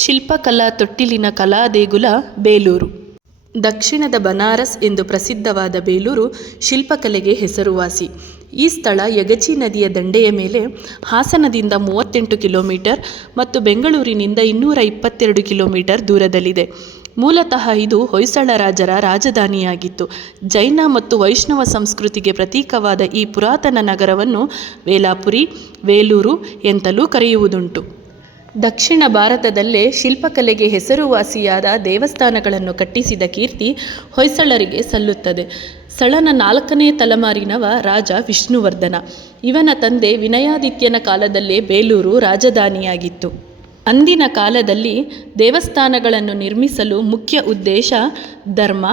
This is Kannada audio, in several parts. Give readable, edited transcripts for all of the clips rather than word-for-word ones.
ಶಿಲ್ಪಕಲಾ ತೊಟ್ಟಿಲಿನ ಕಲಾ ದೇಗುಲ ಬೇಲೂರು. ದಕ್ಷಿಣದ ಬನಾರಸ್ ಎಂದು ಪ್ರಸಿದ್ಧವಾದ ಬೇಲೂರು ಶಿಲ್ಪಕಲೆಗೆ ಹೆಸರುವಾಸಿ. ಈ ಸ್ಥಳ ಯಗಚಿ ನದಿಯ ದಂಡೆಯ ಮೇಲೆ ಹಾಸನದಿಂದ 38 ಕಿಲೋಮೀಟರ್ ಮತ್ತು ಬೆಂಗಳೂರಿನಿಂದ 222 ಕಿಲೋಮೀಟರ್ ದೂರದಲ್ಲಿದೆ. ಮೂಲತಃ ಇದು ಹೊಯ್ಸಳ ರಾಜರ ರಾಜಧಾನಿಯಾಗಿತ್ತು. ಜೈನ ಮತ್ತು ವೈಷ್ಣವ ಸಂಸ್ಕೃತಿಗೆ ಪ್ರತೀಕವಾದ ಈ ಪುರಾತನ ನಗರವನ್ನು ವೇಲಾಪುರಿ, ಬೇಲೂರು ಎಂತಲೂ ಕರೆಯುವುದುಂಟು. ದಕ್ಷಿಣ ಭಾರತದಲ್ಲೇ ಶಿಲ್ಪಕಲೆಗೆ ಹೆಸರುವಾಸಿಯಾದ ದೇವಸ್ಥಾನಗಳನ್ನು ಕಟ್ಟಿಸಿದ ಕೀರ್ತಿ ಹೊಯ್ಸಳರಿಗೆ ಸಲ್ಲುತ್ತದೆ. ಸಳನ 4ನೇ ತಲೆಮಾರಿನವ ರಾಜ ವಿಷ್ಣುವರ್ಧನ. ಇವನ ತಂದೆ ವಿನಯಾದಿತ್ಯನ ಕಾಲದಲ್ಲೇ ಬೇಲೂರು ರಾಜಧಾನಿಯಾಗಿತ್ತು. ಅಂದಿನ ಕಾಲದಲ್ಲಿ ದೇವಸ್ಥಾನಗಳನ್ನು ನಿರ್ಮಿಸಲು ಮುಖ್ಯ ಉದ್ದೇಶ ಧರ್ಮ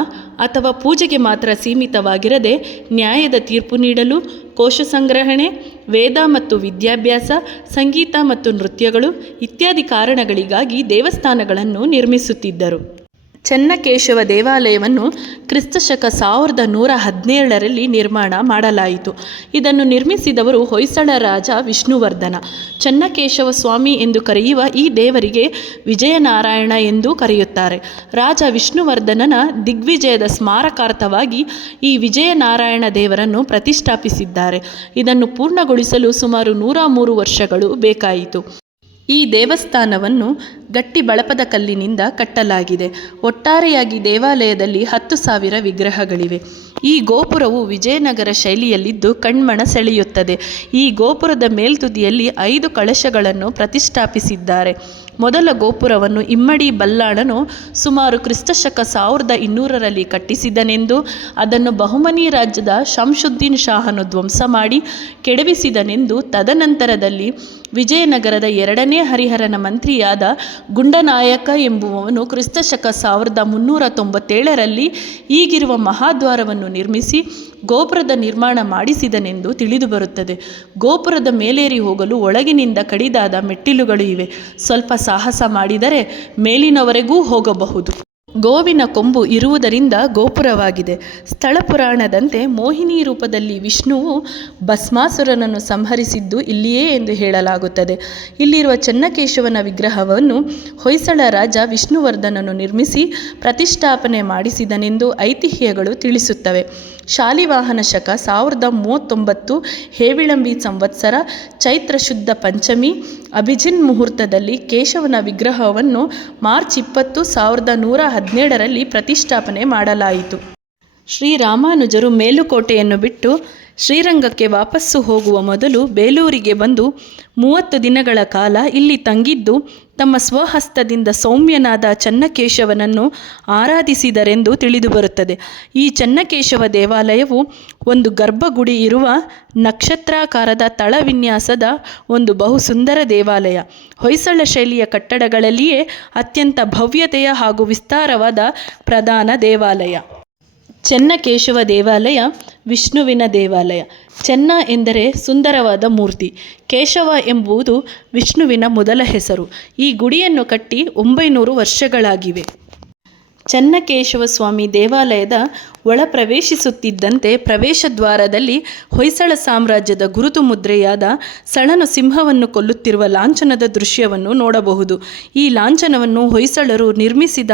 ಅಥವಾ ಪೂಜೆಗೆ ಮಾತ್ರ ಸೀಮಿತವಾಗಿರದೆ ನ್ಯಾಯದ ತೀರ್ಪು ನೀಡಲು, ಕೋಶ ಸಂಗ್ರಹಣೆ, ವೇದ ಮತ್ತು ವಿದ್ಯಾಭ್ಯಾಸ, ಸಂಗೀತ ಮತ್ತು ನೃತ್ಯಗಳು ಇತ್ಯಾದಿ ಕಾರಣಗಳಿಗಾಗಿ ದೇವಸ್ಥಾನಗಳನ್ನು ನಿರ್ಮಿಸುತ್ತಿದ್ದರು. ಚೆನ್ನಕೇಶವ ದೇವಾಲಯವನ್ನು ಕ್ರಿಸ್ತಶಕ 1117ರಲ್ಲಿ ನಿರ್ಮಾಣ ಮಾಡಲಾಯಿತು. ಇದನ್ನು ನಿರ್ಮಿಸಿದವರು ಹೊಯ್ಸಳ ರಾಜ ವಿಷ್ಣುವರ್ಧನ. ಚೆನ್ನಕೇಶವ ಸ್ವಾಮಿ ಎಂದು ಕರೆಯುವ ಈ ದೇವರಿಗೆ ವಿಜಯನಾರಾಯಣ ಎಂದೂ ಕರೆಯುತ್ತಾರೆ. ರಾಜ ವಿಷ್ಣುವರ್ಧನನ ದಿಗ್ವಿಜಯದ ಸ್ಮಾರಕಾರ್ಥವಾಗಿ ಈ ವಿಜಯನಾರಾಯಣ ದೇವರನ್ನು ಪ್ರತಿಷ್ಠಾಪಿಸಿದ್ದಾರೆ. ಇದನ್ನು ಪೂರ್ಣಗೊಳಿಸಲು ಸುಮಾರು 103 ವರ್ಷಗಳು ಬೇಕಾಯಿತು. ಈ ದೇವಸ್ಥಾನವನ್ನು ಗಟ್ಟಿ ಬಳಪದ ಕಲ್ಲಿನಿಂದ ಕಟ್ಟಲಾಗಿದೆ. ಒಟ್ಟಾರೆಯಾಗಿ ದೇವಾಲಯದಲ್ಲಿ 10,000 ವಿಗ್ರಹಗಳಿವೆ. ಈ ಗೋಪುರವು ವಿಜಯನಗರ ಶೈಲಿಯಲ್ಲಿದ್ದು ಕಣ್ಮನ ಸೆಳೆಯುತ್ತದೆ. ಈ ಗೋಪುರದ ಮೇಲ್ತುದಿಯಲ್ಲಿ 5 ಕಳಶಗಳನ್ನು ಪ್ರತಿಷ್ಠಾಪಿಸಿದ್ದಾರೆ. ಮೊದಲ ಗೋಪುರವನ್ನು ಇಮ್ಮಡಿ ಬಲ್ಲಾಳನು ಸುಮಾರು ಕ್ರಿಸ್ತಶಕ 1200ರಲ್ಲಿ ಕಟ್ಟಿಸಿದನೆಂದು, ಅದನ್ನು ಬಹುಮನಿ ರಾಜ್ಯದ ಶಂಶುದ್ದೀನ್ ಶಾಹನು ಧ್ವಂಸ ಮಾಡಿ ಕೆಡವಿಸಿದನೆಂದು, ತದನಂತರದಲ್ಲಿ ವಿಜಯನಗರದ 2ನೇ ಹರಿಹರನ ಮಂತ್ರಿಯಾದ ಗುಂಡನಾಯಕ ಎಂಬುವವನು ಕ್ರಿಸ್ತಶಕ 1397ರಲ್ಲಿ ಈಗಿರುವ ಮಹಾದ್ವಾರವನ್ನು ನಿರ್ಮಿಸಿ ಗೋಪುರದ ನಿರ್ಮಾಣ ಮಾಡಿಸಿದನೆಂದು ತಿಳಿದುಬರುತ್ತದೆ. ಗೋಪುರದ ಮೇಲೇರಿ ಹೋಗಲು ಒಳಗಿನಿಂದ ಕಡಿದಾದ ಮೆಟ್ಟಿಲುಗಳು ಇವೆ. ಸ್ವಲ್ಪ ಸಾಹಸ ಮಾಡಿದರೆ ಮೇಲಿನವರೆಗೂ ಹೋಗಬಹುದು. ಗೋವಿನ ಕೊಂಬು ಇರುವುದರಿಂದ ಗೋಪುರವಾಗಿದೆ. ಸ್ಥಳ ಪುರಾಣದಂತೆ ಮೋಹಿನಿ ರೂಪದಲ್ಲಿ ವಿಷ್ಣುವು ಭಸ್ಮಾಸುರನನ್ನು ಸಂಹರಿಸಿದ್ದು ಇಲ್ಲಿಯೇ ಎಂದು ಹೇಳಲಾಗುತ್ತದೆ. ಇಲ್ಲಿರುವ ಚೆನ್ನಕೇಶವನ ವಿಗ್ರಹವನ್ನು ಹೊಯ್ಸಳ ರಾಜ ವಿಷ್ಣುವರ್ಧನನು ನಿರ್ಮಿಸಿ ಪ್ರತಿಷ್ಠಾಪನೆ ಮಾಡಿಸಿದನೆಂದು ಐತಿಹ್ಯಗಳು ತಿಳಿಸುತ್ತವೆ. ಶಾಲಿವಾಹನ ಶಕ 1039 ಹೇವಿಳಂಬಿ ಸಂವತ್ಸರ ಚೈತ್ರ ಶುದ್ಧ ಪಂಚಮಿ ಅಭಿಜಿನ್ ಮುಹೂರ್ತದಲ್ಲಿ ಕೇಶವನ ವಿಗ್ರಹವನ್ನು ಮಾರ್ಚ್ 20, 1117ರಲ್ಲಿ ಪ್ರತಿಷ್ಠಾಪನೆ ಮಾಡಲಾಯಿತು. ಶ್ರೀರಾಮಾನುಜರು ಮೇಲುಕೋಟೆಯನ್ನು ಬಿಟ್ಟು ಶ್ರೀರಂಗಕ್ಕೆ ವಾಪಸ್ಸು ಹೋಗುವ ಮೊದಲು ಬೇಲೂರಿಗೆ ಬಂದು 30 ದಿನಗಳ ಕಾಲ ಇಲ್ಲಿ ತಂಗಿದ್ದು ತಮ್ಮ ಸ್ವಹಸ್ತದಿಂದ ಸೌಮ್ಯನಾದ ಚೆನ್ನಕೇಶವನನ್ನು ಆರಾಧಿಸಿದರೆಂದು ತಿಳಿದುಬರುತ್ತದೆ. ಈ ಚೆನ್ನಕೇಶವ ದೇವಾಲಯವು ಒಂದು ಗರ್ಭಗುಡಿ ಇರುವ ನಕ್ಷತ್ರಾಕಾರದ ತಳವಿನ್ಯಾಸದ ಒಂದು ಬಹುಸುಂದರ ದೇವಾಲಯ. ಹೊಯ್ಸಳ ಶೈಲಿಯ ಕಟ್ಟಡಗಳಲ್ಲಿಯೇ ಅತ್ಯಂತ ಭವ್ಯತೆಯ ಹಾಗೂ ವಿಸ್ತಾರವಾದ ಪ್ರಧಾನ ದೇವಾಲಯ. ಚೆನ್ನಕೇಶವ ದೇವಾಲಯ ವಿಷ್ಣುವಿನ ದೇವಾಲಯ. ಚೆನ್ನ ಎಂದರೆ ಸುಂದರವಾದ ಮೂರ್ತಿ. ಕೇಶವ ಎಂಬುದು ವಿಷ್ಣುವಿನ ಮೊದಲ ಹೆಸರು. ಈ ಗುಡಿಯನ್ನು ಕಟ್ಟಿ 900 ವರ್ಷಗಳಾಗಿವೆ. ಚೆನ್ನಕೇಶವ ಸ್ವಾಮಿ ದೇವಾಲಯದ ಒಳ ಪ್ರವೇಶಿಸುತ್ತಿದ್ದಂತೆ ಪ್ರವೇಶ ದ್ವಾರದಲ್ಲಿ ಹೊಯ್ಸಳ ಸಾಮ್ರಾಜ್ಯದ ಗುರುತು ಮುದ್ರೆಯಾದ ಸಳನು ಸಿಂಹವನ್ನು ಕೊಲ್ಲುತ್ತಿರುವ ಲಾಂಛನದ ದೃಶ್ಯವನ್ನು ನೋಡಬಹುದು. ಈ ಲಾಂಛನವನ್ನು ಹೊಯ್ಸಳರು ನಿರ್ಮಿಸಿದ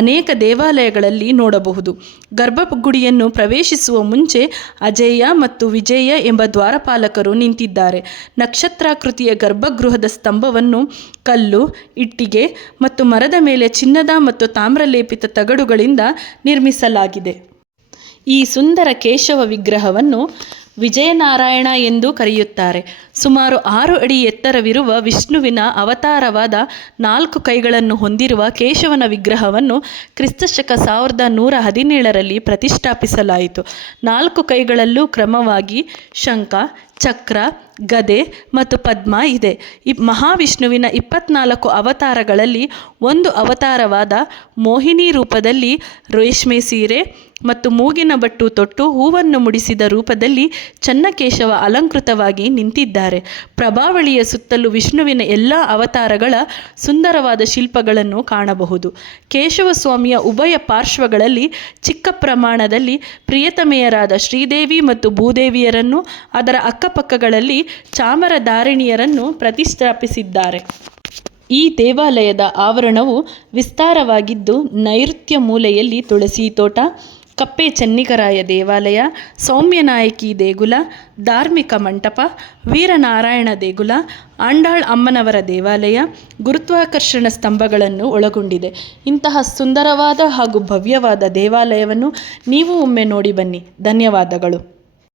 ಅನೇಕ ದೇವಾಲಯಗಳಲ್ಲಿ ನೋಡಬಹುದು. ಗರ್ಭಗುಡಿಯನ್ನು ಪ್ರವೇಶಿಸುವ ಮುಂಚೆ ಅಜೇಯ ಮತ್ತು ವಿಜಯ ಎಂಬ ದ್ವಾರಪಾಲಕರು ನಿಂತಿದ್ದಾರೆ. ನಕ್ಷತ್ರಾಕೃತಿಯ ಗರ್ಭಗೃಹದ ಸ್ತಂಭವನ್ನು ಕಲ್ಲು, ಇಟ್ಟಿಗೆ ಮತ್ತು ಮರದ ಮೇಲೆ ಚಿನ್ನದ ಮತ್ತು ತಾಮ್ರಲೇಪಿತ ತಗಡುಗಳಿಂದ ನಿರ್ಮಿಸಲಾಗಿದೆ. ಈ ಸುಂದರ ಕೇಶವ ವಿಗ್ರಹವನ್ನು ವಿಜಯನಾರಾಯಣ ಎಂದು ಕರೆಯುತ್ತಾರೆ. ಸುಮಾರು 6 ಅಡಿ ಎತ್ತರವಿರುವ ವಿಷ್ಣುವಿನ ಅವತಾರವಾದ 4 ಕೈಗಳನ್ನು ಹೊಂದಿರುವ ಕೇಶವನ ವಿಗ್ರಹವನ್ನು ಕ್ರಿಸ್ತಶಕ 1117ರಲ್ಲಿ ಪ್ರತಿಷ್ಠಾಪಿಸಲಾಯಿತು. 4 ಕೈಗಳಲ್ಲೂ ಕ್ರಮವಾಗಿ ಶಂಖ, ಚಕ್ರ, ಗದೆ ಮತ್ತು ಪದ್ಮ ಇದೆ. ಈ ಮಹಾವಿಷ್ಣುವಿನ 24 ಅವತಾರಗಳಲ್ಲಿ ಒಂದು ಅವತಾರವಾದ ಮೋಹಿನಿ ರೂಪದಲ್ಲಿ ರೇಷ್ಮೆ ಸೀರೆ ಮತ್ತು ಮೂಗಿನ ಬಟ್ಟು ತೊಟ್ಟು ಹೂವನ್ನು ಮುಡಿಸಿದ ರೂಪದಲ್ಲಿ ಚೆನ್ನಕೇಶವ ಅಲಂಕೃತವಾಗಿ ನಿಂತಿದ್ದಾರೆ. ಪ್ರಭಾವಳಿಯ ಸುತ್ತಲೂ ವಿಷ್ಣುವಿನ ಎಲ್ಲ ಅವತಾರಗಳ ಸುಂದರವಾದ ಶಿಲ್ಪಗಳನ್ನು ಕಾಣಬಹುದು. ಕೇಶವ ಸ್ವಾಮಿಯ ಉಭಯ ಪಾರ್ಶ್ವಗಳಲ್ಲಿ ಚಿಕ್ಕ ಪ್ರಮಾಣದಲ್ಲಿ ಪ್ರಿಯತಮೆಯರಾದ ಶ್ರೀದೇವಿ ಮತ್ತು ಭೂದೇವಿಯರನ್ನು, ಅದರ ಅಕ್ಕಪಕ್ಕಗಳಲ್ಲಿ ಚಾಮರಧಾರಿಣಿಯರನ್ನು ಪ್ರತಿಷ್ಠಾಪಿಸಿದ್ದಾರೆ. ಈ ದೇವಾಲಯದ ಆವರಣವು ವಿಸ್ತಾರವಾಗಿದ್ದು ನೈಋತ್ಯ ಮೂಲೆಯಲ್ಲಿ ತುಳಸಿ ತೋಟ, ಕಪ್ಪೆ ಚೆನ್ನಿಗರಾಯ ದೇವಾಲಯ, ಸೌಮ್ಯನಾಯಕಿ ದೇಗುಲ, ಧಾರ್ಮಿಕ ಮಂಟಪ, ವೀರನಾರಾಯಣ ದೇಗುಲ, ಆಂಡಾಳ್ ಅಮ್ಮನವರ ದೇವಾಲಯ, ಗುರುತ್ವಾಕರ್ಷಣ ಸ್ತಂಭಗಳನ್ನು ಒಳಗೊಂಡಿದೆ. ಇಂತಹ ಸುಂದರವಾದ ಹಾಗೂ ಭವ್ಯವಾದ ದೇವಾಲಯವನ್ನು ನೀವು ಒಮ್ಮೆ ನೋಡಿ ಬನ್ನಿ. ಧನ್ಯವಾದಗಳು.